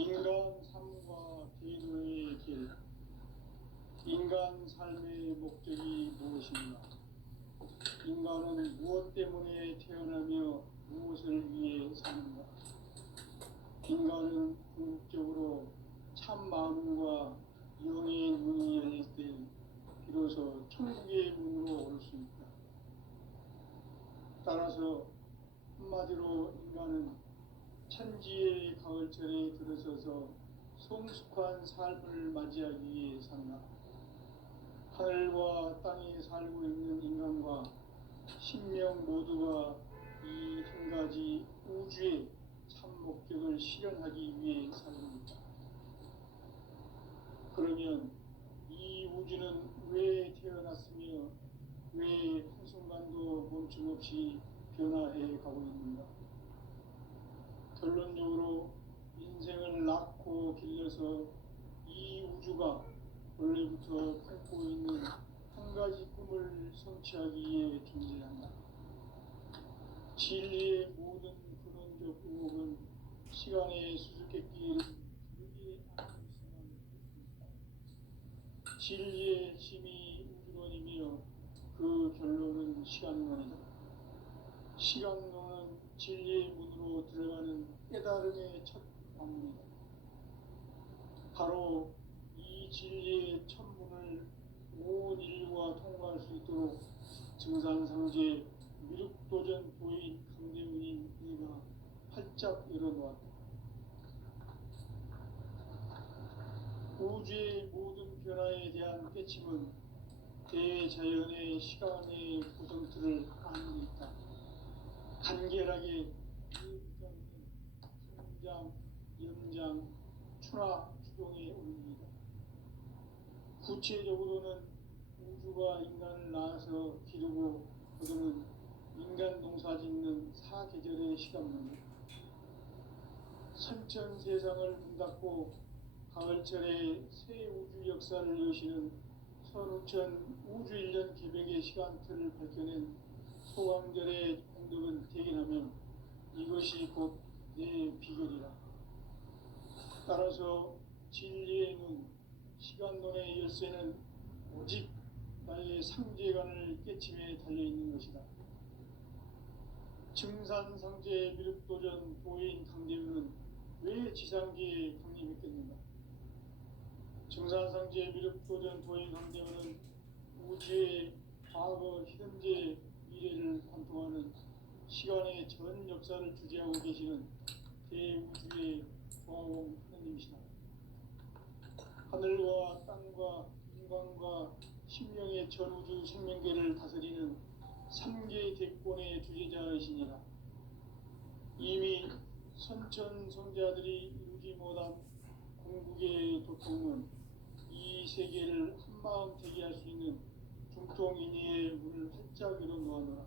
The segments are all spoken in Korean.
인간 삶과 대도의 길, 인간 삶의 목적이 무엇인가? 인간은 무엇 때문에 태어나며 무엇을 위해 사는가? 인간은 궁극적으로 참 마음과 영의 문이 열릴 때 비로소 천국의 문으로 올 수 있다. 따라서 한마디로 인간은 천지의 가을철에 들어서서 성숙한 삶을 맞이하기 위해 산다. 하늘과 땅에 살고 있는 인간과 신명 모두가 이 한 가지 우주의 참 목적을 실현하기 위해 살립니다. 그러면 이 우주는 왜 태어났으며 왜 한순간도 멈춤없이 변화해 가고 있는가? 결론적으로 인생을 낳고 길러서 이 우주가 원래부터 품고 있는 한 가지 꿈을 성취하기 위해 존재한다. 진리의 모든 근원적 의혹은 시간의 수수께끼를 길게 안고 있어만 할 수 있다. 진리의 힘이 우주론이며 그 결론은 시간론이다. 시간론은 진리의 문으로 들어가는 깨달음의 첫 방문이다. 바로 이 진리의 첫 문을 온 인류가 통과할 수 있도록 증산상제 미륵도전 도인 강대문인 이가 활짝 열어놓았다. 우주의 모든 변화에 대한 깨침은 대자연의 시간의 고정틀을 아는 데 있다. 간결하게 이해부터 성장, 연장, 추나 추동의 원리이다. 구체적으로는 우주가 인간을 낳아서 기르고 거두는 인간 농사 짓는 사계절의 시간문이다. 선천 세상을 문 닫고 가을철에 새 우주 역사를 여시는 선우천 우주 1년 개백의 시간틀을 밝혀낸 소강절의 공덕은 대견하며 이것이 곧 내 비결이라. 따라서 진리의 눈, 시간론의 열쇠는 오직 나의 상제관을 깨침에 달려있는 것이다. 증산상제 미륵도전 도인 강대문은 왜 지상계에 강림했겠는가? 증산상제 미륵도전 도인 강대문은 우주의 과거, 현재, 미래를 관통하는 시간의 전 역사를 주재하고 계시는 대우주의 조화공 하느님이시다. 하늘과 땅과 인간과 신명의 전우주 생명계를 다스리는 3계 대권의 주재자이시니라. 이미 선천성자들이 이루지 못한 궁극의 도통은 이 세계를 한마음 되게 할 수 있는 중통인의의 문을 활짝 열어놓아노라.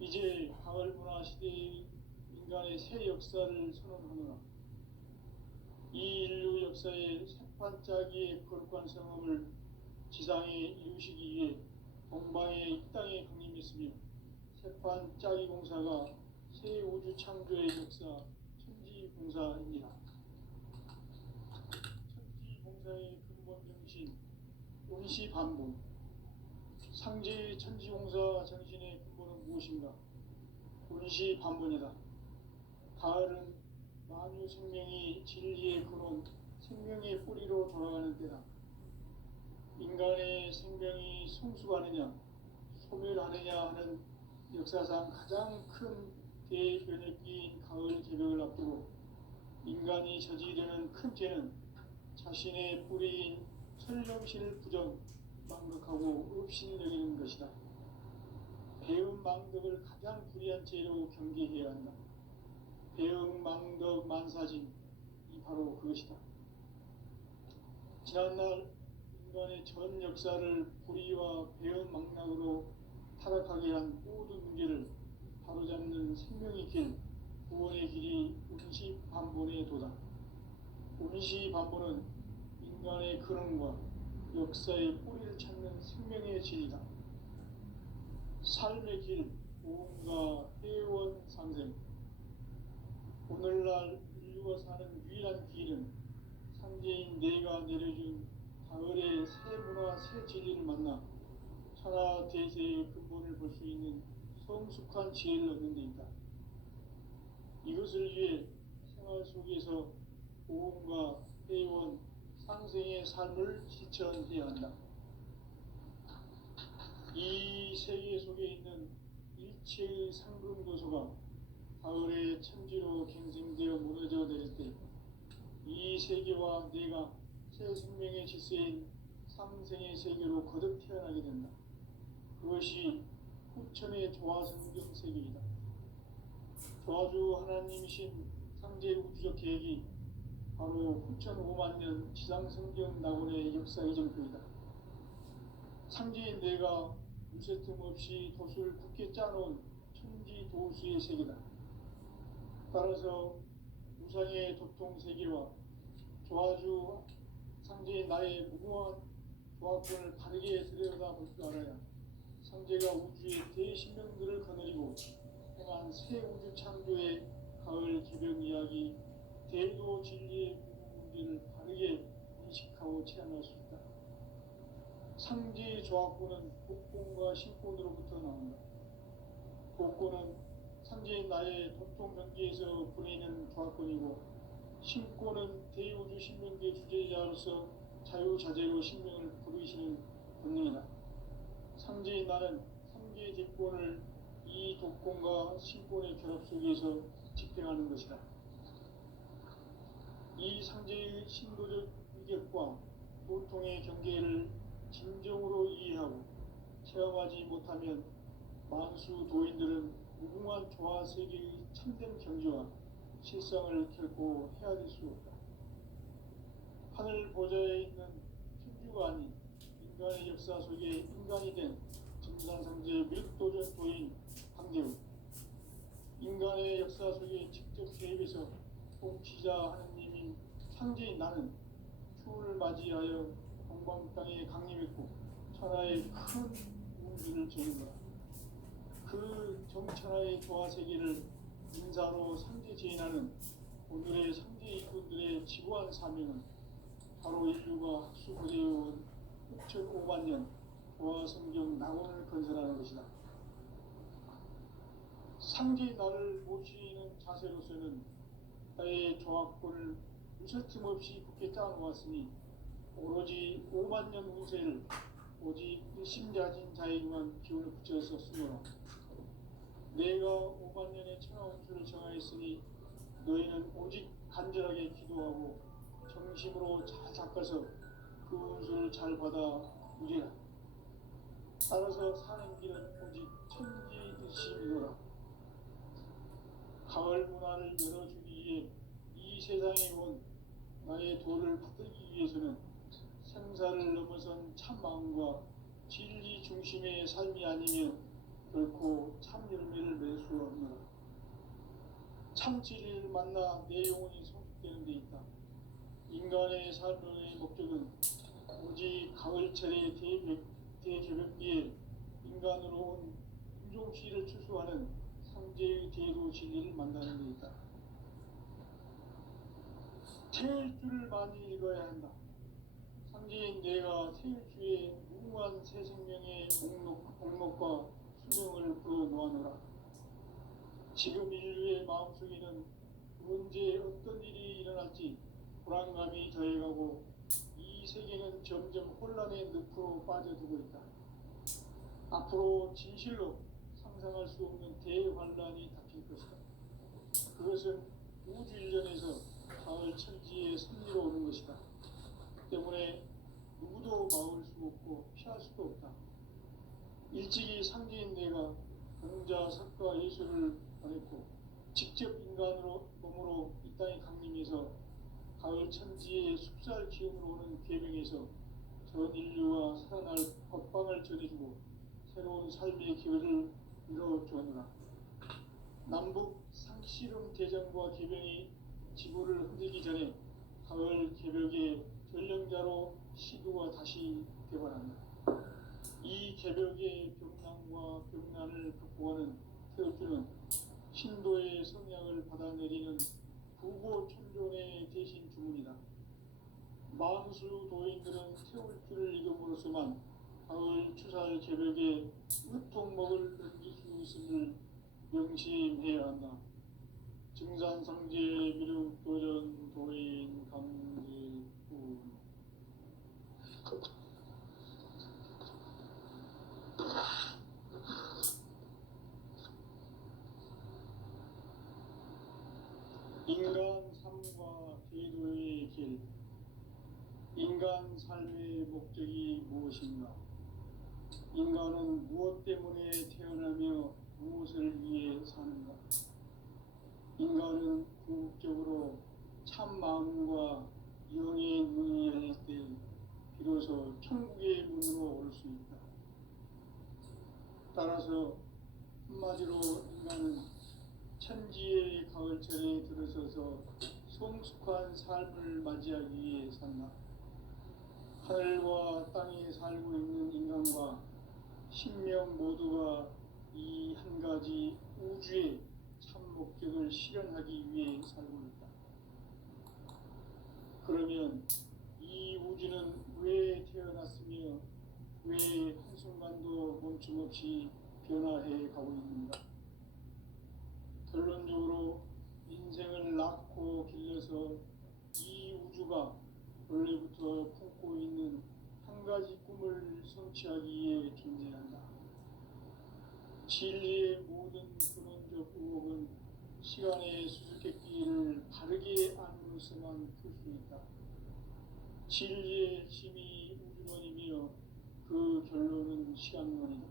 이제 가을문화 시대의 인간의 새 역사를 선언하노라. 이 인류 역사의 새판짜기의 거룩한 성업을 지상에 이루시기 위해 동방의 이 땅에 강림했으며 새판짜기 공사가 새 우주 창조의 역사 천지공사입니다. 천지공사의 근본 정신 운시반본. 상제의 천지공사 정신의 근본은 무엇인가? 운시반본이다. 가을은 만유 생명이 진리의 근원, 생명의 뿌리로 돌아가는 때다. 인간의 생명이 성숙하느냐, 소멸하느냐 하는 역사상 가장 큰 대변혁기인 가을 개벽을 앞두고 인간이 저지르는 큰 죄는 자신의 뿌리인 설령실 부정, 망극하고 업신여기는 것이다. 배음 망덕을 가장 불의한 죄로 경계해야 한다. 배음 망덕 만사진이 바로 그것이다. 지난날 인간의 전 역사를 불의와 배음 망락으로 타락하게 한 모든 문제를 바로잡는 생명의 길, 구원의 길이 운시반본의 도다. 운시반본은 인간의 근원과 역사의 뿌리를 찾는 생명의 진리다. 삶의 길, 보험과 회원 상생. 오늘날 인류가 사는 유일한 지난 뒤는 상제인 내가 내려준 가을의 새 문화 새 진리를 만나 천하 대세의 근본을 볼 수 있는 성숙한 지혜를 얻는 데 있다. 이것을 위해 생활 속에서 보험과 회원, 상생의 삶을 실천해야 한다. 이 세계 속에 있는 일체의 상금 요소가 가을의 천지로 갱생되어 무너져 내릴 때 이 세계와 내가 새 생명의 질서인 상생의 세계로 거듭 태어나게 된다. 그것이 후천의 조화성경 세계이다. 조화주 하나님이신 상제 우주적 계획이 바로 후천 5만 년 지상성경 낙원의 역사 이정표이다. 상제인 내가 무쇠 틈 없이 도수를 굳게 짜놓은 천지 도수의 세계다. 따라서 무상의 도통 세계와 조화주 상제인 나의 무궁한 조화권을 바르게 들여다볼 줄 알아야 상제가 우주의 대신명들을 거느리고 행한 새 우주 창조의 가을 개벽 이야기 대도 진리의 문제를 바르게 인식하고 체험할 수 있다. 상제의 조화권은 복권과 신권으로부터 나온다. 복권은 상제인 나의 도통 경계에서 보내는 조화권이고 신권은 대우주 신명계 주제자로서 자유자재로 신명을 부르시는 본능이다. 상제인 나는 3개의 뒷권을 이 독권과 신권의 결합 속에서 집행하는 것이다. 이 상제의 신도적 위격과 보통의 경계를 진정으로 이해하고 체험하지 못하면 만수 도인들은 무궁한 조화 세계의 참된 경지와 실상을 결코 헤아릴 수 없다. 하늘 보좌에 있는 천주가 아닌 인간의 역사 속에 인간이 된 증산상제 밀도전 도인 강대우, 인간의 역사 속에 직접 개입해서 통치자 하느님인 상제인 나는 추운을 맞이하여 동방 땅에 강림했고 천하의 큰 운주를 저는 거라. 그 정천하의 조화세계를 인사로 상제 제인하는 오늘의 상제 일꾼들의 지구한 사명은 바로 인류가 학수고대해온 6,500만 년 조화성경 낙원을 건설하는 것이다. 상제인 나를 모시는 자세로서는 나의 조화권을 무쇠틈 없이 굳게 짜놓았으니 오로지 5만 년 운세를 오직 일심자진 자에게만 기운을 붙여서 쓰노라. 내가 5만 년의 천하 운수를 정하였으니 너희는 오직 간절하게 기도하고 정심으로 잘 닦아서 그 운수를 잘 받아 누리라. 따라서 사는 길은 오직 천지일심이노라. 가을 문화를 열어주기 위해 이 세상에 온 나의 도를 받들기 위해서는 생사를 넘어선 참마음과 진리 중심의 삶이 아니면 결코 참 열매를 맺을 수 없노라. 참 진리를 만나 내 영혼이 성숙되는 데 있다. 인간의 삶의 목적은 오직 가을철의 대개벽기에 인간으로 온 인종시를 추수하는 상제의 대도 진리를 만나는 데 있다. 태일주를 많이 읽어야 한다. 상제인 내가 태일주의 무궁한 새 생명의 목록과 수명을 불어놓아노라. 지금 인류의 마음속에는 언제 어떤 일이 일어날지 불안감이 더해가고 이 세계는 점점 혼란의 늪으로 빠져들고 있다. 앞으로 진실로 상상할 수 없는 대환란이 닥칠 것이다. 그것은 우주 일련에서 가을 천지의 섭리로 오는 것이다. 때문에 누구도 막을 수 없고 피할 수도 없다. 일찍이 상제인 내가 공자, 석가, 예수를 보냈고 직접 인간으로 몸으로 이 땅에 강림해서 가을 천지의 숲살 기운으로 오는 계명에서 전 인류가 살아날 법방을 전해주고 새로운 삶의 기회를 이뤄주었노라. 남북 상씨름 대전과 계명이 지구를 흔들기 전에 가을 개벽의 전령자로 시두가 다시 되어난다. 이 개벽의 병난과 병난을 극복하는 태어주는 신도의 성향을 받아내리는 부고 천존의 대신 주문이다. 만수 도인들은 태울 줄을 익음으로써만 가을 추살 제벽에 으통먹을 넘길 수 있음을 명심해야 한다. 증산상제 미륵도전 도인 강제군. 인간 삶과 제도의 길. 인간 삶의 목적이 무엇인가? 인간은 무엇 때문에 태어나며 무엇을 위해 사는가? 인간은 궁극적으로 참 마음과 영의 눈이 열릴 때 비로소 천국의 문으로 올 수 있다. 따라서 한마디로 인간은 천지의 가을철에 들어서서 성숙한 삶을 맞이하기 위해 산다. 하늘과 땅에 살고 있는 인간과 신명 모두가 이 한 가지 우주의 참 목적을 실현하기 위해 살고 있다. 그러면 이 우주는 왜 태어났으며 왜 한순간도 멈춤없이 변화해 가고 있는가? 결론적으로 인생을 낳고 길러서 이 우주가 원래부터 품고 있는 한 가지 꿈을 성취하기 위해 존재한다. 진리의 모든 근원적 의혹은 시간의 수수께끼를 바르게 안으로서만 풀 수 있다. 진리의 핵심이 우주론이며 그 결론은 시간론이다.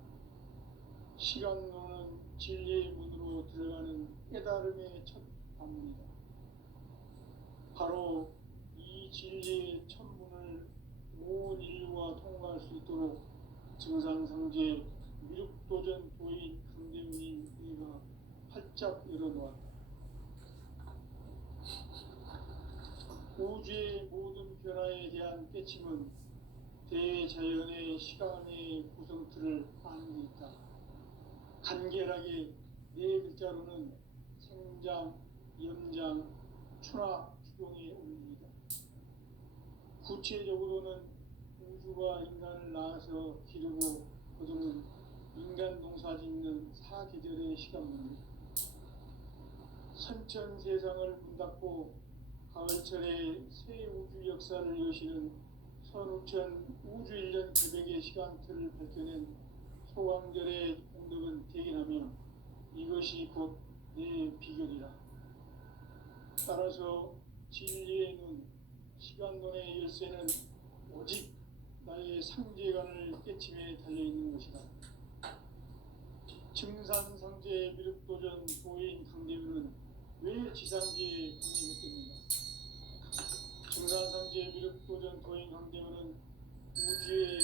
시간론은 진리의 문으로 들어가는 깨달음의 첫 관문이다. 바로 이 진리의 첫 문을 온 인류가 통과할 수 있도록 증산상제 미륵도전 도인 강대문인 우리가 활짝 열어놓았다. 우주의 모든 변화에 대한 깨침은 대자연의 시간의 구성틀을 아는 데 있다. 간결하게 네 글자로는 생장, 염장, 추나 추동의 원리이다. 구체적으로는 우주가 인간을 낳아서 기르고 거두는 인간 농사 짓는 사계절의 시간문이다. 선천 세상을 문 닫고 가을철에 새 우주 역사를 여시는 선우천 우주 1년 계백의 시간틀을 밝혀낸 소강절의 공덕은 대견하며 이것이 곧 내 비결이라. 따라서 진리의 눈, 시간론의 열쇠는 오직 나의 상제관을 깨침에 달려있는 것이다. 증산상제 미륵도전 도인 강대문은 왜 지상계에 강림했겠는가? 증산상제 미륵도전 도인 강대문은 우주의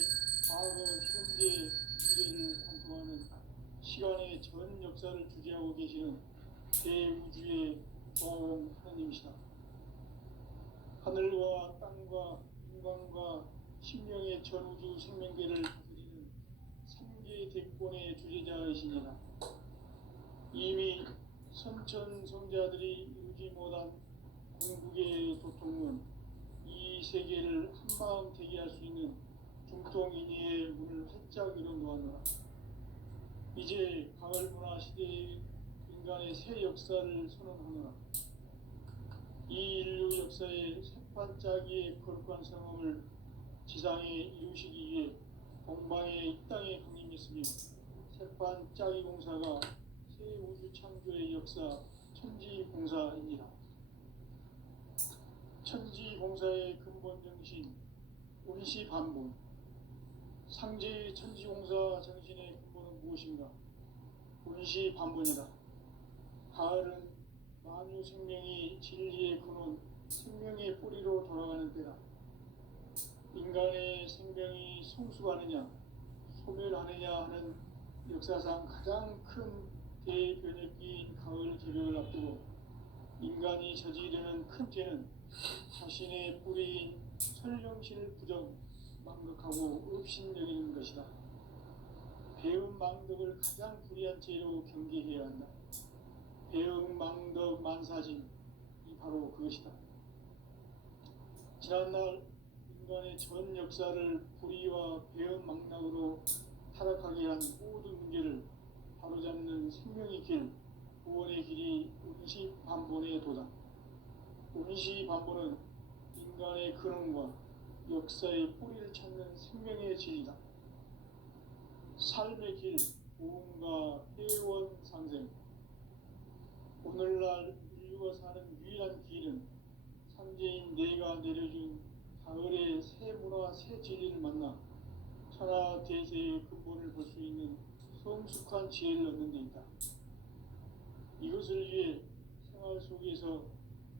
과거, 현재, 미래를 관통하는 시간의 전 역사를 주재하고 계시는 대우주의 보아원 하나님이시다. 하늘과 땅과 인간과 신명의 전우주 생명계를 다스리는 삼계 대권의 주재자이시니라. 이미 선천 성자들이 이루지 못한 궁극의 도통문, 이 세계를 한마음 되게 할 수 있는 중통인의의 문을 활짝 열어놓았노라. 이제 가을 문화 시대의 인간의 새 역사를 선언하노라. 이 인류 역사의 새반짝이의 거룩한 성험을 지상에 이루시기 위해 공방에 이 땅에 강림했으며 새반짝이 공사가 새 우주 창조의 역사 천지공사이니라. 천지공사의 근본 정신 운시반본. 상제의 천지공사 정신의 근본은 무엇인가? 운시반본이다. 가을은 만유 생명이 진리의 근원, 생명의 뿌리로 돌아가는 때다. 인간의 생명이 성숙하느냐, 소멸하느냐 하는 역사상 가장 큰 대변혁기인 가을 개벽을 앞두고 인간이 저지르는 큰 죄는 자신의 뿌리인 설령실 부정, 망극하고 업신여기는 것이다. 배움 망덕을 가장 불의한 죄로 경계해야 한다. 배움 망덕 만사진, 이 바로 그것이다. 지난날 인간의 전 역사를 불의와 배은망락으로 타락하게 한 모든 문제를 바로잡는 생명의 길, 구원의 길이 운시반본에 도다. 운시반본은 인간의 근원과 역사의 뿌리를 찾는 생명의 진리다. 삶의 길, 구원과 회원 상생. 오늘날 인류가 사는 유일한 길은 삼재인 내가 내려준 가을의 새 문화 새 진리를 만나 천하 대세의 근본을 볼 수 있는 성숙한 지혜를 얻는 데 있다. 이것을 위해 생활 속에서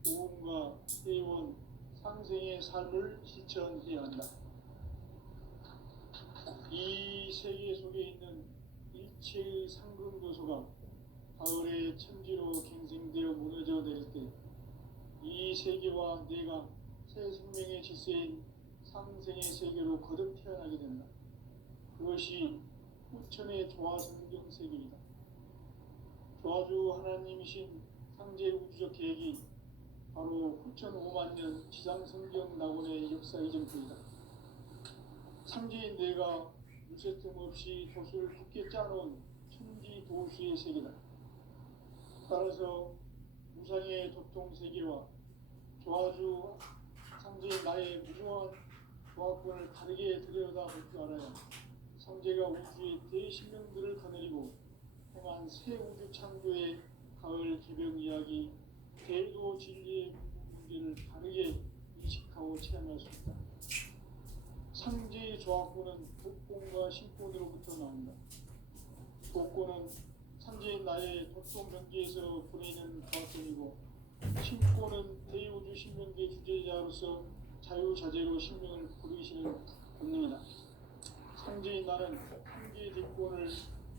보험과 회원, 상생의 삶을 실천해야 한다. 이 세계 속에 있는 일체의 상근도소가 가을의 천지로 갱생되어 무너져 내릴 때 이 세계와 내가 새 생명의 질서인 상생의 세계로 거듭 태어나게 된다. 그것이 후천의 조화성경 세계이다. 조화주 하나님이신 상제 우주적 계획이 바로 후천 5만 년 지상성경 낙원의 역사 이전부이다. 상제인 내가 무쇠틈 없이 도수를 굳게 짜놓은 천지 도수의 세계다. 따라서 무상의 도통 세계와 조화주 상제인 나의 무궁한 조화권을 다르게 들여다볼 줄 알아야 상제가 우주의 대신명들을 거느리고 행한 새 우주 창조의 가을 개벽 이야기, 대도 진리의 문제를 다르게 인식하고 체험할 수 있다. 상제의 조화권은 독권과 신권으로부터 나온다. 독권은 상제인 나의 도통 경계에서 보내는 조화권이고, 신권은 대우주 신명계 주제자로서 자유자재로 신명을 부르시는 본능이다. 상제인 나는 한계의 대권을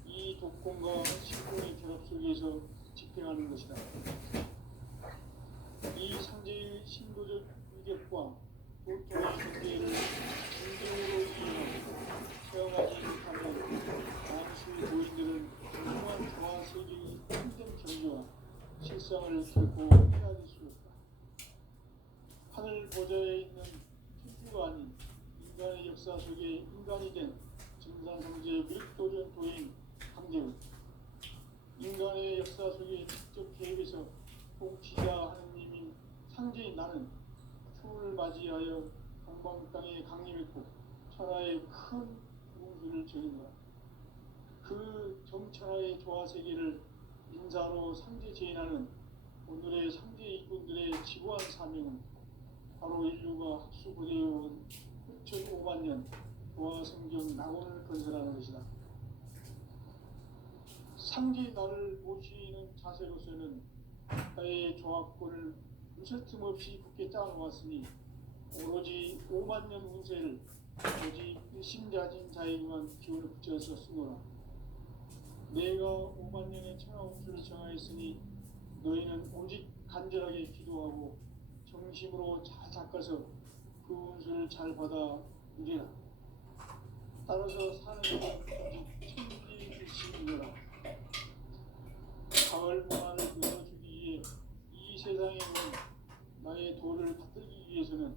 이 독권과 신권의 결합 속에서 집행하는 것이다. 이 상제의 신도적 위격과 도통의 경계를 진정으로 이해하고 체험하지 못하면 다수 도인들은 무궁한 조화 세계의 힘든 경지와 실상을 결코 헤아릴 수 없다. 하늘 보좌에 있는 천주가 아닌 인간의 역사 속에 인간이 된 증산성제 밀도전 도인 강대훈. 인간의 역사 속에 직접 계획해서 통치자 하느님인 상제인 나는 추운을 맞이하여 동방 땅에 강림했고 천하의 큰 공수를 정인노라. 그 정천하의 조화세계를 인사로 상제 제인하는 오늘의 상제 이꾼들의 지구한 사명은 바로 인류가 학수고대해온 후천 5만 년 조화성경 낙원을 건설하는 것이다. 상제 나를 모시는 자세로서는 나의 조화권을 무쇠틈 없이 굳게 짜놓았으니 오로지 5만 년 운세를 오직 일심자진 자에게만 기운을 붙여서 쓰노라. 내가 5만 년의 천하운수를 정하였으니 너희는 오직 간절하게 기도하고 정심으로 잘 닦아서 그 운수를 잘 받아 누리라. 따라서 사는 것은 오직 천지일심이라. 가을 문화를 열어주기 위해 이 세상에 온 나의 도를 받들기 위해서는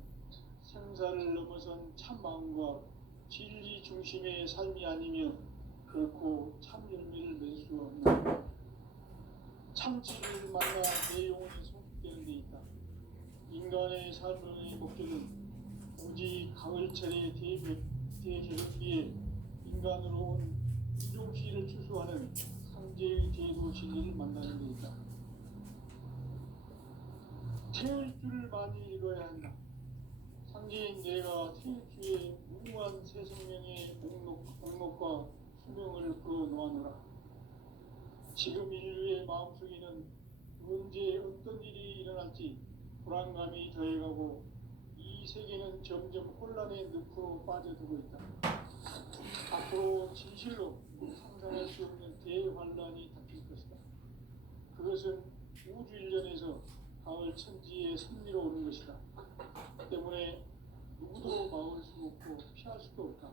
생사를 넘어선 참 마음과 진리 중심의 삶이 아니면 결코 참 열매를 맺을 수 없는 참치를 만나 내 영혼이 성숙되는 데 있다. 인간의 삶의 목적은 오직 가을철의 대개벽기에 인간으로 온 인종시를 추수하는 상제의 대도 진리를 만나는 데 있다. 태일주를 많이 읽어야 한다. 상제인 내가 태일주의 무궁한 새 생명의 목록과 수명을 그어놓아노라. 지금 인류의 마음속에는 언제 어떤 일이 일어날지 불안감이 더해가고 이 세계는 점점 혼란의 늪으로 빠져들고 있다. 앞으로 진실로 상상할 수 없는 대환란이 닥칠 것이다. 그것은 우주 일련에서 가을 천지의 섭리로 오는 것이다. 때문에 누구도 막을 수 없고 피할 수도 없다.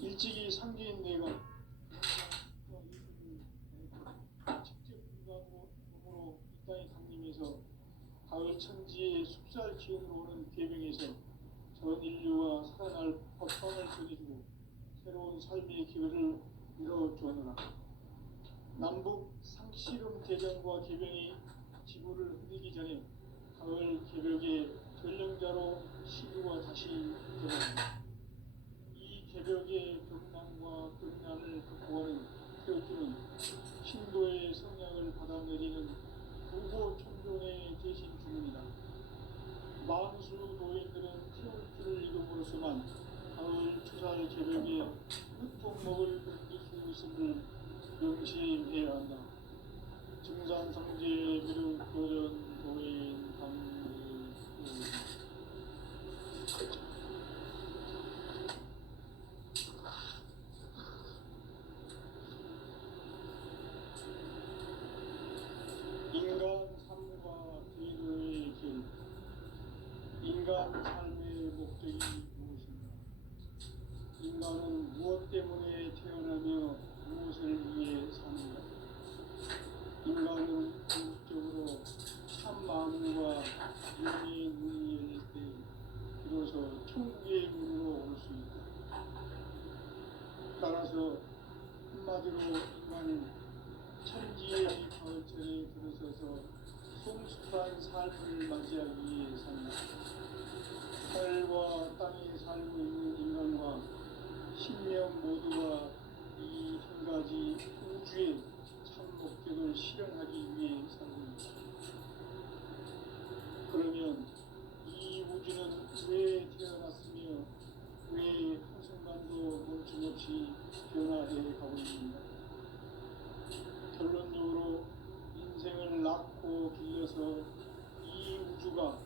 일찍이 상제인 내가 직접 인간으로 이 땅에 강림해서 가을 천지의 숲살 기운으로 오는 계명에서 전 인류가 살아날 법방을 전해주고 새로운 삶의 기회를 열어주었노라. 남북 상씨름 대전과 계명이 지구를 흔들기 전에 가을 개벽의 전령자로 시류가 다시 되었습니다. 이 개벽의 격난과 극난을 극복하는 태어주는 신도의 성량을 받아내리는 부호 총종의 대신 주문이다. 만수 노인들은 태울주를 이름으로서만 가을 추살 개벽의 유통목을 넘길 수 있음을 명심해야 한다. 증산성제 미륵 도전 도인 강의 인간 삶과 기도의 길. 인간 삶의 목적이 무엇인가? 인간은 무엇 때문에 태어나며 무엇을 위해 사는가? 인간은 궁극적으로 참 마음과 영의 문이 열릴 때 비로소 천국의 문으로 올 수 있다. 따라서 한마디로 인간은 천지의 가을철에 들어서서 성숙한 삶을 맞이하기 위해 산다. 하늘과 땅에 살고 있는 인간과 신명 모두가 이 한 가지 우주의 참 목적을 실현하기 위해 살고 있다. 그러면 이 우주는 왜 태어났으며 왜 한순간도 멈춤없이 변화해 가고 있는가? 결론적으로 인생을 낳고 길러서 이 우주가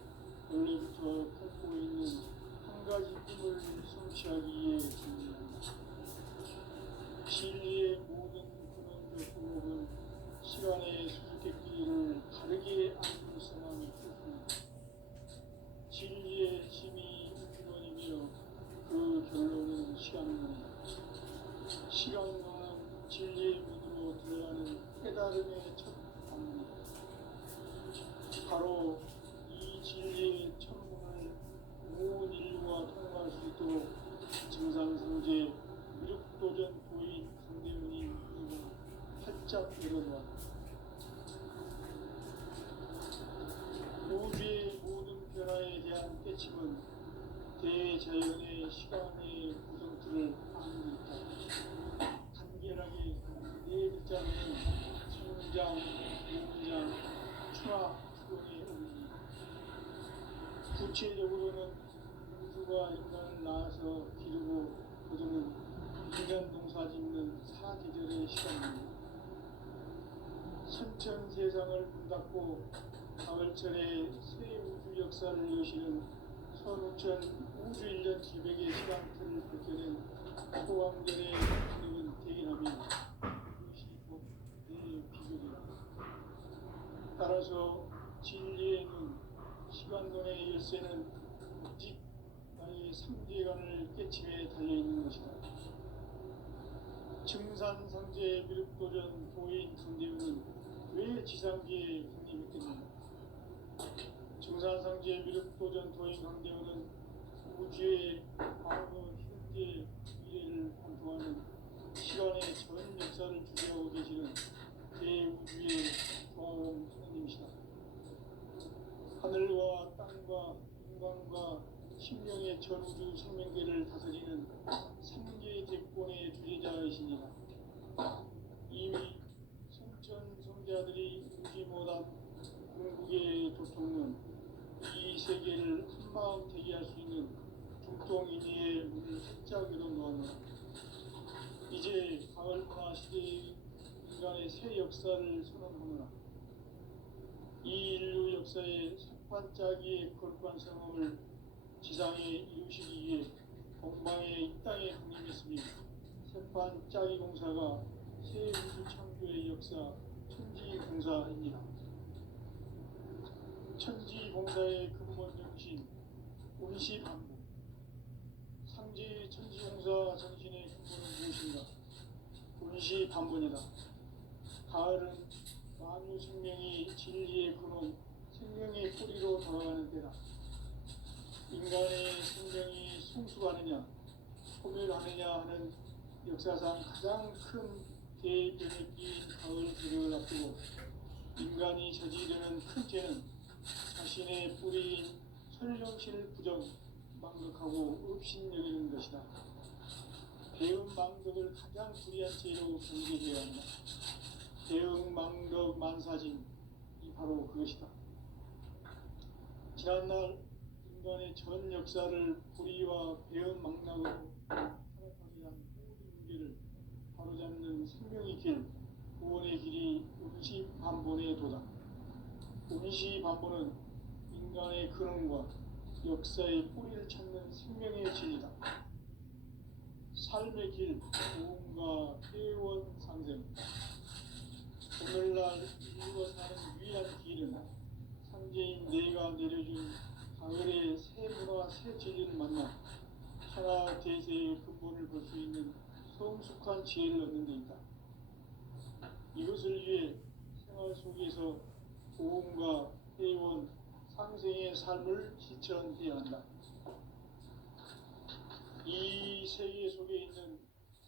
원래부터 품고 있는 한 가지 꿈을 성취하기 위해 존재한다. 진리의 모든 근원적 궁극은 시간의 수수께끼를 다르게 안으로서만 풀습니다. 진리의 힘이 근원이며 그 결론은 시간론이다. 시간론은 진리의 문으로 들어가는 깨달음의 첫 방문이다. 바로 이 진리의 천문을 온 인류가 통과할 수 있도록 증산성제 미륵도전 도인 강대문이 이미 활짝 열어놓았다. 우주의 모든 변화에 대한 깨침은 대자연의 시간의 구성틀을 안고 있다. 간결하게 네 글자는 성장, 문장, 추락, 추론의 의미다. 구체적으로는 우주가 인간을 낳아서 기르고 거두는 인간 농사 짓는 사계절의 시간입니다. 선천 세상을 문 닫고 가을철에 새 우주 역사를 여시는 선우천 우주 1년 기백의 시간틀을 밝혀낸 소왕전의 능력은 대견하며 이것이 곧 내 비결이다. 따라서 진리의 눈, 시간론의 열쇠는 오직 나의 상계관을 깨침에 달려있는 것이다. 증산상제 미륵도전 도인 강대문은 왜 지상계에 강림했겠는가? 증산상제 미륵도전 도인 강대문은 우주의 과거, 현재, 미래를 관통하는 시간의 전 역사를 주재하고 계시는 대우주의 조화원 하나님이시다. 하늘과 땅과 인간과 신명의 전우주 생명계를 다스리는 삼계 대권의 주재자이시니라. 이미 성천 성자들이 울지 못한 궁극의 도통은 이 세계를 한마음 되게 할 수 있는 중통인의의 문을 활짝 열어놓았노라. 이제 가을 문화 시대의 인간의 새 역사를 선언하노라. 이 인류 역사의 석반짜기의 거룩한 성험을 지상에 이루시기 위해 동방의 이 땅에 강림했으니 석반짜기 공사가 새 우주 창조의 역사 천지공사입니다. 천지공사의 근본 정신 운시반복. 상제 천지공사 정신의 근본은 무엇인가? 운시반복이다. 가을은 만유 생명이 진리의 근원, 생명의 뿌리를 하는 때다. 인간의 생명이 성숙하느냐 소멸하느냐 하는 역사상 가장 큰 대변혁기인 가을 개력을 앞두고 인간이 저지르는 큰 죄는 자신의 뿌리인 설령실을 부정 망각하고 업신여기는 것이다. 대응 망덕을 가장 불의한 죄로 경계해야 한다. 대응 망덕 만사진이 바로 그것이다. 지난날 인간의 전 역사를 불의와 배은 망락으로 타락하게 한 모든 문제를 바로잡는 생명의 길, 구원의 길이 운시반본의 도다. 운시반본은 인간의 근원과 역사의 뿌리를 찾는 생명의 진리다. 삶의 길, 구원과 회원 상생. 오늘날 인류가 사는 유일한 길은 상제인 내가 내려준 가을의 새 문화, 새 진리를 만나 천하 대세의 근본을 볼 수 있는 성숙한 지혜를 얻는 데 있다. 이것을 위해 생활 속에서 보험과 회원, 상생의 삶을 실천해야 한다. 이 세계 속에 있는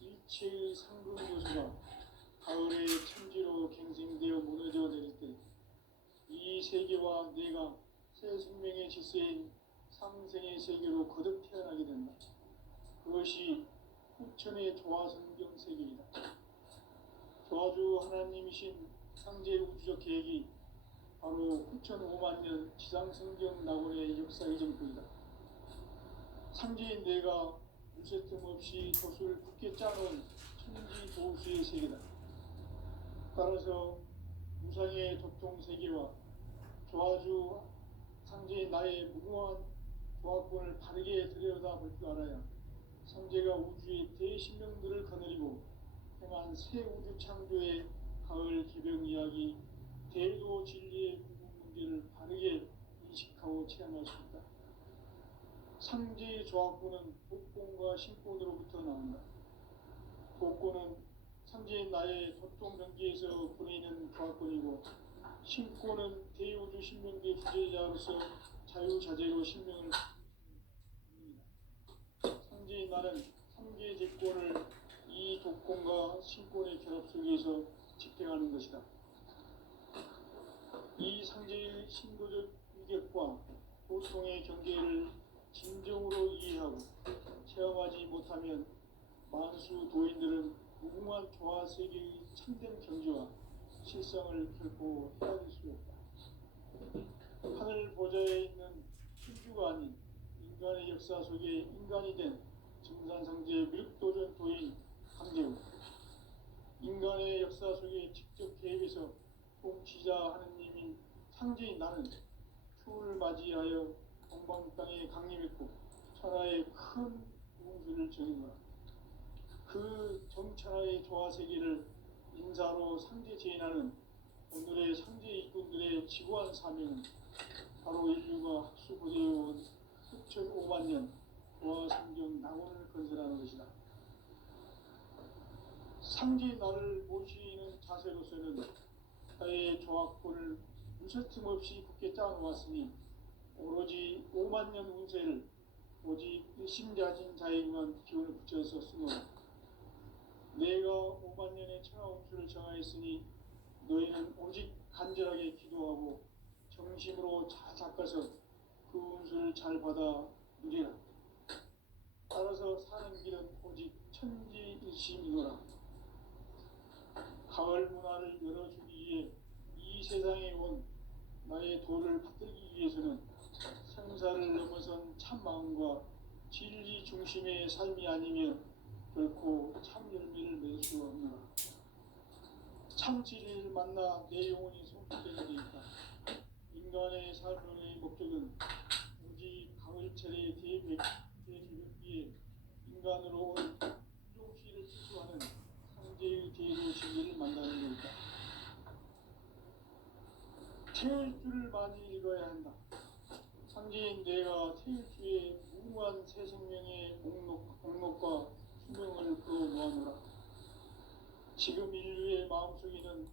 일체의 상급 요소가 가을의 천지로 갱생되어 무너져 내릴 때 이 세계와 내가 새 생명의 질서인 상생의 세계로 거듭 태어나게 된다. 그것이 후천의 조화성경 세계이다. 조화주 하나님이신 상제 우주적 계획이 바로 후천 5만 년 지상성경 낙원의 역사의 전부이다. 상제인 내가 물새틈 없이 돛을 굳게 짜놓은 천지 도수의 세계다. 따라서 무상의 도통 세계와 조화주 상제인 나의 무궁한 조화권을 바르게 들여다볼 줄 알아야 상제가 우주의 대신명들을 거느리고 행한 새 우주 창조의 가을 개병 이야기, 대도 진리의 구분 문제를 바르게 인식하고 체험할 수 있다. 상제의 조화권은 독권과 신권으로부터 나온다. 독권은 상제인 나의 도통 경계에서 보내는 조화권이고 신권은 대우주 신명계 주제자로서 자유자재로 신명을 상제인 나는 삼계 제권을 이 독권과 신권의 결합 속에서 집행하는 것이다. 이 상제의 신도적 위격과 보통의 경계를 진정으로 이해하고 체험하지 못하면 만수 도인들은 무궁한 조화 세계의 참된 경지와 실상을 결코 헤아릴 수 없다. 하늘 보좌에 있는 신주가 아닌 인간의 역사 속에 인간이 된 증산상제의 밀도전 도인 강제우, 인간의 역사 속에 직접 개입해서 통치자 하느님인 상제인 나는 추운을 맞이하여 동방 땅에 강림했고 천하의 큰 우주를 정의노라. 그 정천하의 조화 세계를 인사로 상제 제인하는 오늘의 상제 일꾼들의 지구한 사명은 바로 인류가 학수고대해온 수천 5만 년 조화 성경 낙원을 건설하는 것이다. 상제 나를 모시는 자세로서는 나의 조화권을 무설틈 없이 굳게 짜놓았으니 오로지 5만 년 운세를 오직 일심자진 자에게만 기운을 붙여서 쓰노라. 내가 5만 년의 천하 운수를 정하였으니 너희는 오직 간절하게 기도하고 정심으로 잘 닦아서 그 운수를 잘 받아 누리라. 따라서 사는 길은 오직 천지일심이노라. 가을 문화를 열어주기 위해 이 세상에 온 나의 도를 받들기 위해서는 생사를 넘어선 참마음과 진리 중심의 삶이 아니면 결코 참 열매를 맺을 수 없노라. 참 진리를 만나 내 영혼이 성숙되게 되었다. 인간의 삶의 목적은 오직 가을철의 대개벽기에 인간으로 온 인종시를 추구하는 상제의 대로 진리를 만나는 것이다. 태일주를 많이 읽어야 한다. 상제인 내가 태일주의 무궁한 새 생명의 목록과 수명을 그어 모아노라. 지금 인류의 마음속에는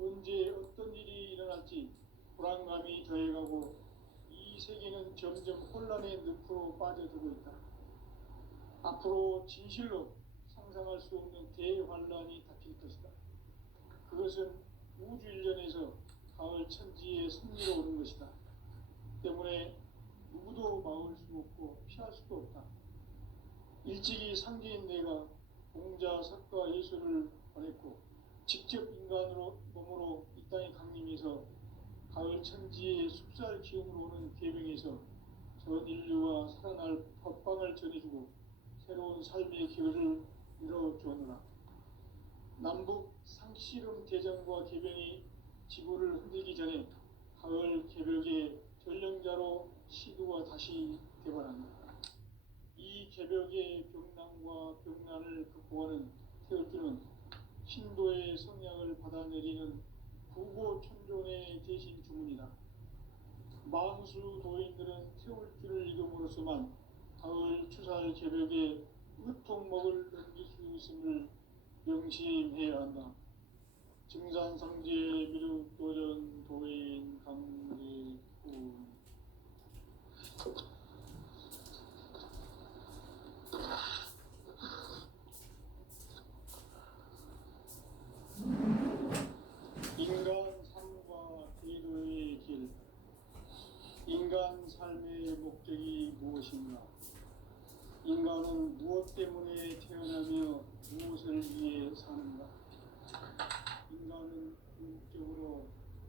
언제 어떤 일이 일어날지 불안감이 더해가고 이 세계는 점점 혼란의 늪으로 빠져들고 있다. 앞으로 진실로 상상할 수 없는 대환란이 닥칠 것이다. 그것은 우주 일련에서 가을 천지의 승리로 오는 것이다. 때문에 누구도 막을 수 없고 피할 수도 없다. 일찍이 상제인 내가 공자, 석가, 예수를 보냈고 직접 인간으로 몸으로 이 땅에 강림해서 가을 천지의 숲살 기운으로 오는 계명에서 전 인류와 살아날 법방을 전해주고 새로운 삶의 기회를 이뤄주었노라. 남북 상씨름 대전과 개병이 지구를 흔들기 전에 가을 개벽의 전령자로 시두가 다시 되발한다. 이 개벽의 병난과 병난을 극복하는 태울주는 신도의 성향을 받아내리는 구고천존의 대신 주문이다. 망수 도인들은 태울주를 이름으로서만 가을 추살 개벽의 의통목을 넘길 수 있음을 명심해야 한다. 증산성제 미륵도전 도인 강제군 인간 삶과 기도의 길. 인간 삶의 목적이 무엇인가? 인간은 무엇 때문에 태어나며 무엇을 위해 사는가? 인간은 궁극적으로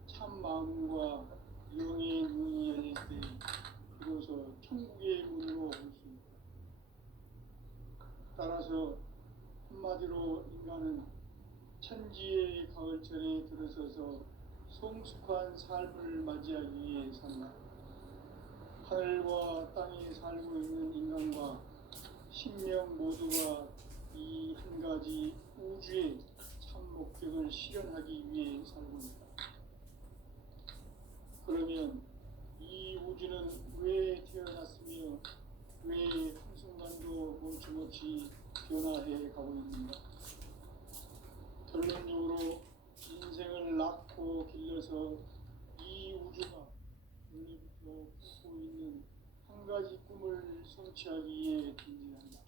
참 마음과 영의 문이 열릴 때 비로소 천국의 문으로 올 수 있다. 따라서 한마디로 인간은 천지의 가을철에 들어서서 성숙한 삶을 맞이하기 위해 산다. 하늘과 땅에 살고 있는 인간과 신명 모두가 이 한 가지 우주의 참 목적을 실현하기 위해 살고 있다. 그러면 이 우주는 왜 태어났으며 왜 한순간도 멈춤없이 변화해 가고 있는가? 결론적으로 인생을 낳고 길러서 이 우주가 원래부터 품고 있는 한 가지 꿈을 성취하기 위해 존재한다.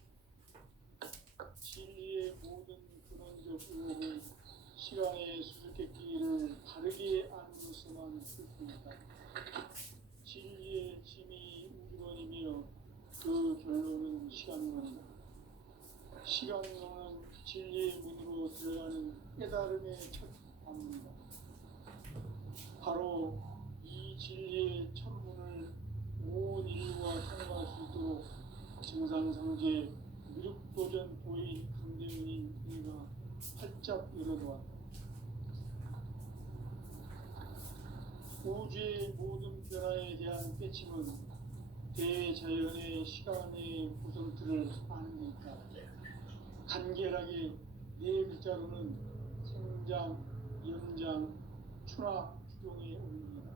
진리의 모든 근원적 의혹은 시간의 수수께끼를 바르게 안으로서만 풀 수 있다. 진리의 핵심이 우주론이며 그 결론은 시간론이다. 시간론은 진리의 문으로 들어가는 깨달음의 첫 관문이다. 바로 이 진리의 천문을 온 인류가 통과할 수 있도록 증산성제 미륵도전 도인 강대현인 그가 활짝 열어놓았다. 우주의 모든 변화에 대한 깨침은 대자연의 시간의 구성틀을 아는 데있다. 간결하게 네 글자로는 생장, 연장, 추락, 추동에 올립니다.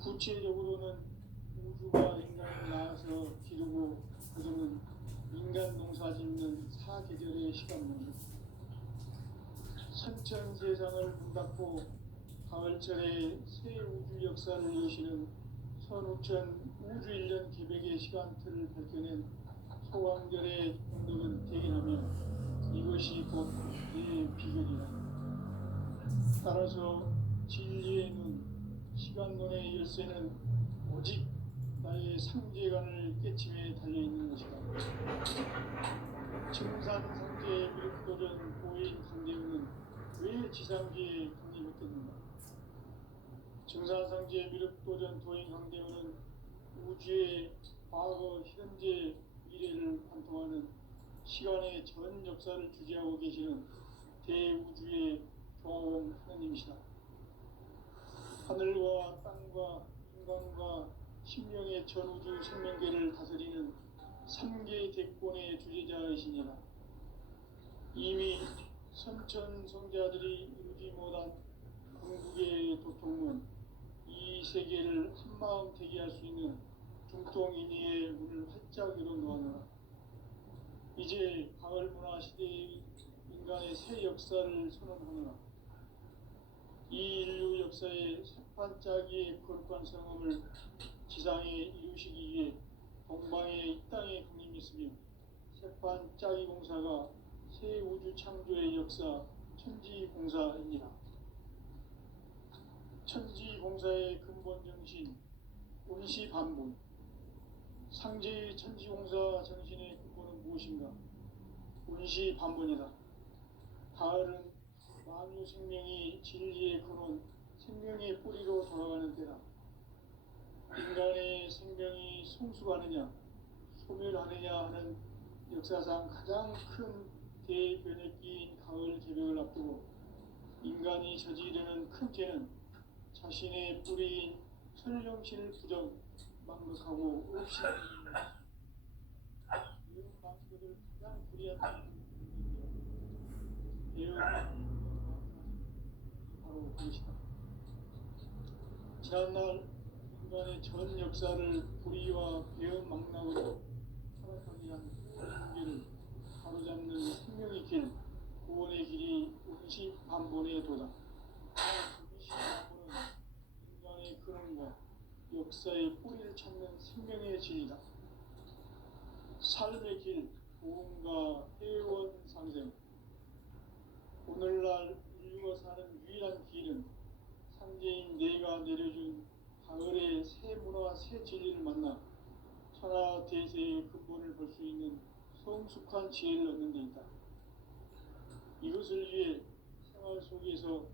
구체적으로는 우주가 인간을 낳아서 기르고 거두는 인간 농사 짓는 사계절의 시간입니다. 선천 세상을 문닫고 가을철에 새 우주 역사를 여시는 선우천 우주 일년 기백의 시간틀을 밝혀낸 소강절의 공덕은 대견하며 이것이 곧 내 비결이다. 따라서 진리의 눈, 시간론의 열쇠는 오직 나의 상제관을 깨침에 달려있는 것이다. 증산상제 미륵도전 고인 강대우는 왜 지상계에 강림했겠는가? 증산상제 미륵도전 도인 강대우는 우주의 과거, 현재, 미래를 관통하는 시간의 전 역사를 주재하고 계시는 대우주의 조홍 하느님이시다. 하늘과 땅과 인간과 신명의 전우주 생명계를 다스리는 3개 대권의 주제자이시니라. 이미 선천성자들이 이루지 못한 궁극의 도통문, 이 세계를 한마음 되게 할 수 있는 중통인의의 문을 활짝 열어놓았노라. 이제 가을 문화 시대의 인간의 새 역사를 선언하노라. 이 인류 역사의 세판짜기의 거룩한 성음을 지상에 이루시기 위해 동방에 이 땅에 강림했으며 세판짜기 공사가 새 우주 창조의 역사 천지공사입니다. 천지공사의 근본 정신 운시반본. 상제의 천지공사 정신의 근본은 무엇인가? 운시반본이다. 가을은 만유 생명이 진리의 근원, 생명의 뿌리로 돌아가는 때다. 인간의 생명이 성숙하느냐, 소멸하느냐 하는 역사상 가장 큰 대변혁기인 가을 개벽을 앞두고 인간이 저지르는 큰 죄는 자신의 뿌리인 설령신을 부정, 망각하고 없이 이런 방식을 가장 불의한 배움 바로 그것이다. 지난날 인간의 전 역사를 불의와 배움 망락으로 타락하게 한 문제를 바로잡는 생명의 길, 구원의 길이 운시반본에 도다. 운시반본은 인간의 근원과 역사의 뿌리를 찾는 생명의 진리다. 삶의 길, 구원과 회원 상생. 오늘날 인류가 사는 유일한 길은 상제인 내가 내려준 가을의 새 문화, 새 진리를 만나 천하 대세의 근본을 볼 수 있는 성숙한 지혜를 얻는 데 있다. 이것을 위해 생활 속에서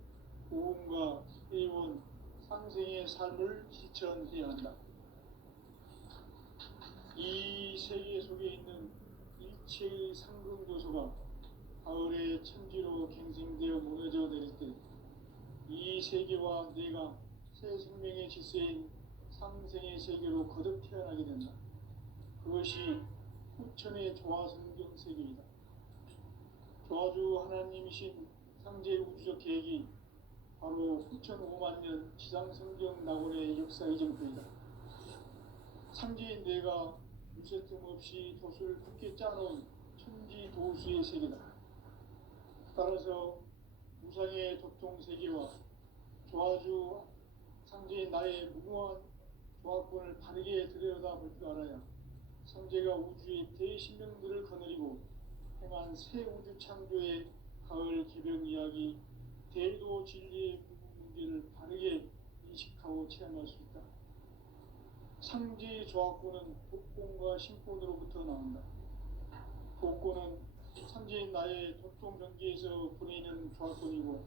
고음과 회원, 상생의 삶을 실천해야 한다. 이 세계 속에 있는 일체의 상승도소가 가을의 천지로 갱생되어 무너져 내릴 때 이 세계와 내가 새 생명의 질서인 상생의 세계로 거듭 태어나게 된다. 그것이 후천의 조화성경 세계이다. 조화주 하나님이신 상제 우주적 계획이 바로 후천 5만 년 지상성경 낙원의 역사 이정표이다. 상제인 내가 유세틈 없이 돛을 굳게 짜놓은 천지 도수의 세계다. 따라서 무상의 도통 세계와 조화주 상제인 나의 무궁한 조화권을 바르게 들여다볼 줄 알아야 상제가 우주의 대신명들을 거느리고 행한 새 우주 창조의 가을 개벽 이야기, 대도 진리의 문제를 바르게 인식하고 체험할 수 있다. 상제의 조화권은 복권과 신권으로부터 나온다. 복권은 상제인 나의 도통 경계에서 보내는 조화권이고,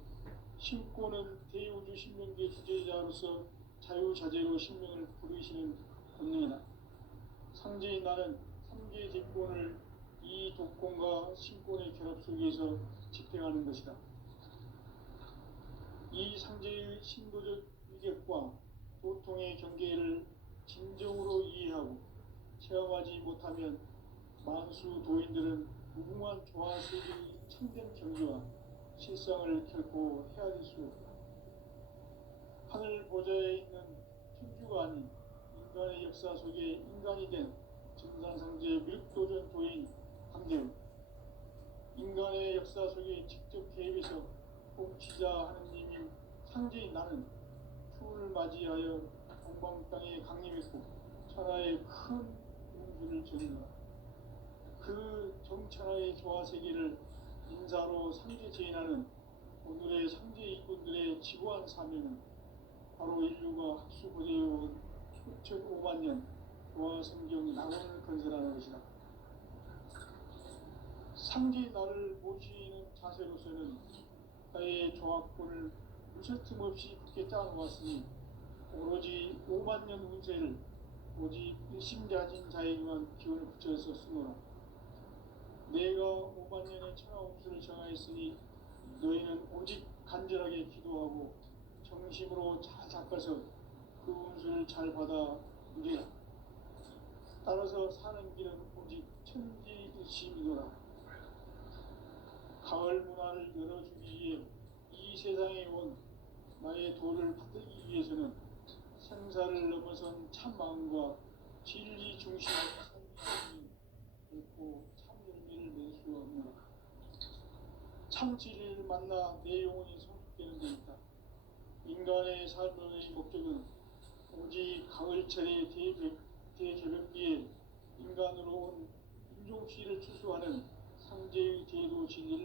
신권은 대우주 신명계 주제자로서 자유자재로 신명을 부르시는 권능이다. 상제인 나는 삼계 제권을 이 독권과 신권의 결합 속에서 집행하는 것이다. 이 상제의 신도적 위격과 도통의 경계를 진정으로 이해하고 체험하지 못하면 만수 도인들은 무궁한 조화세계의 참된 경지와 실상을 결코 헤아릴 수 없다. 하늘 보좌에 있는 천주가 아닌 인간의 역사 속에 인간이 된 증산상제 밀도전 도인 강재훈, 인간의 역사 속에 직접 개입해서 통치자 하느님인 상제인 나는 추운을 맞이하여 동방 땅에 강림했고 천하의 큰 운수를 전한다. 그 정천하의 조화세계를 인사로 상제 제인하는 오늘의 상제 일꾼들의 지고한 사명은 바로 인류가 학수고대해온 후천 5만 년 조화성경 낙원을 건설하는 것이다. 상제 나를 모시는 자세로서는 나의 조화권을 무설틈 없이 굳게 짜놓았으니 오로지 5만 년 운세를 오직 일심자진 자에게만 기운을 붙여서 쓰노라. 내가 5만 년의 천하 운수를 정하였으니 너희는 오직 간절하게 기도하고 정심으로 잘 닦아서 그 운수를 잘 받아 누리라. 따라서 사는 길은 오직 천지일심이노라. 가을 문화를 열어주기 위해 이 세상에 온 나의 도를 받들기 위해서는 생사를 넘어선 참마음과 진리 중심의 삶이 결코 참열매를 낼 수 없노라. 참 진리를 만나 내 영혼이 성숙되는 데 있다. 인간의 삶의 목적은 오직 가을철의 대개벽기에 인간으로 온 인종시를 추수하는 상제의 대도 진리를